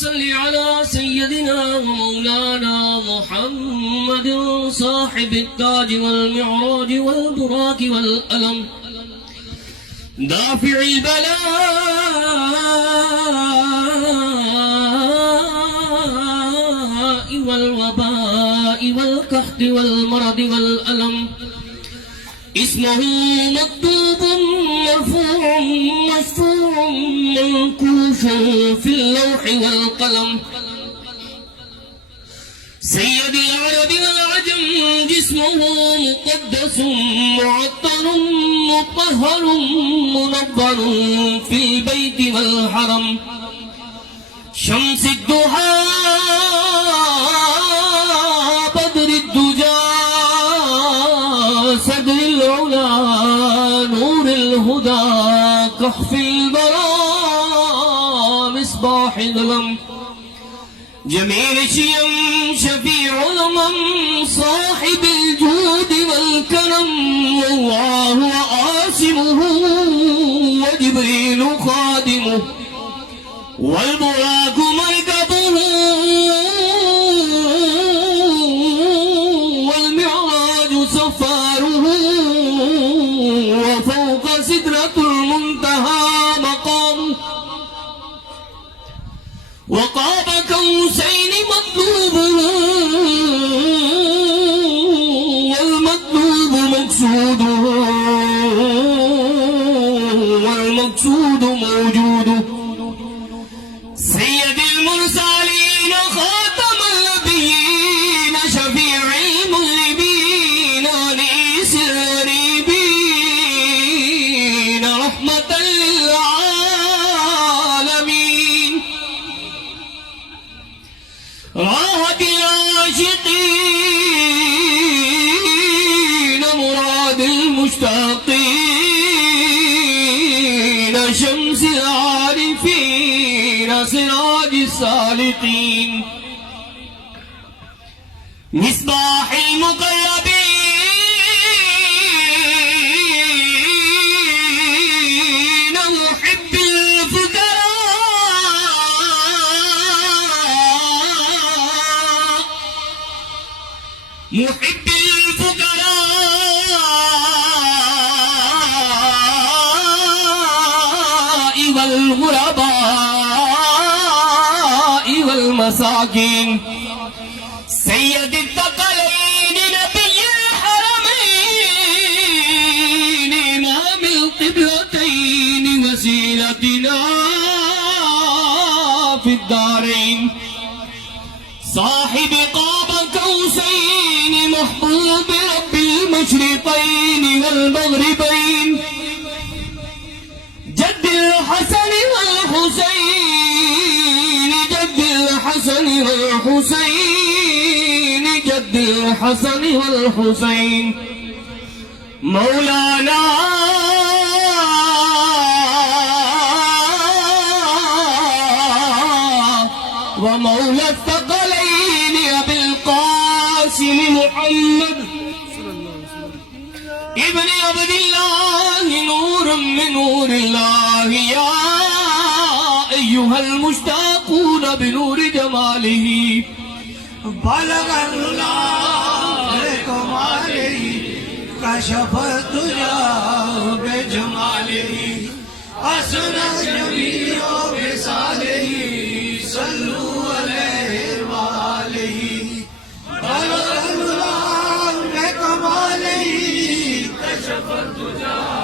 صل على سيدنا ومولانا محمد صاحب التاج والمعراج والبراق والألم دافع البلاء والوباء والقحط والمرض والألم اسمه مكتوب مرفوع مشفوع منكوش في اللوح والقلم سيد العرب والعجم جسمه مقدس معطر مطهر منبر في البيت والحرم شمس الضحى بدر الدجى صدر العلا نور الهدى كحف البراء مصباح ظلم جميل شيم شفيع الأمم صاحب الجود والكرم والله عاصمه وجبريل خادمه والبراق مركبه والمعراج سفاره وفوق سدرة المنتهى مقامه وقاب قوسين مطلوبه والمطلوب مقصوده والمقصود موجوده سيد المرسلين خاتم النبيين شفيع المذنبين أنيس الغريبين رحمة للعالمين راحة العاشقين مراد المشتاقين شمس العارفين سراج السالكين مصباح المقربين محب الفقراء محب الفقراء والغرباء والمساكين سيد الثقلين نبي الحرمين إمام القبلتين وسيلتنا في الدارين صاحب قاب قوسين محبوب رب المشرقين والمغربين جد الحسن والحسين جد الحسن والحسين جد الحسن والحسين مولانا ومولى الثقلين أبي القاسم محمد ابن عبد الله نور من نور الله يا أيها المشتاقون بنور جماله بلغ الله بكماله كشف الدجى بجماله حسن جميع بصاله صلوا عليه وآله بلغ الله بكماله كشف الدجى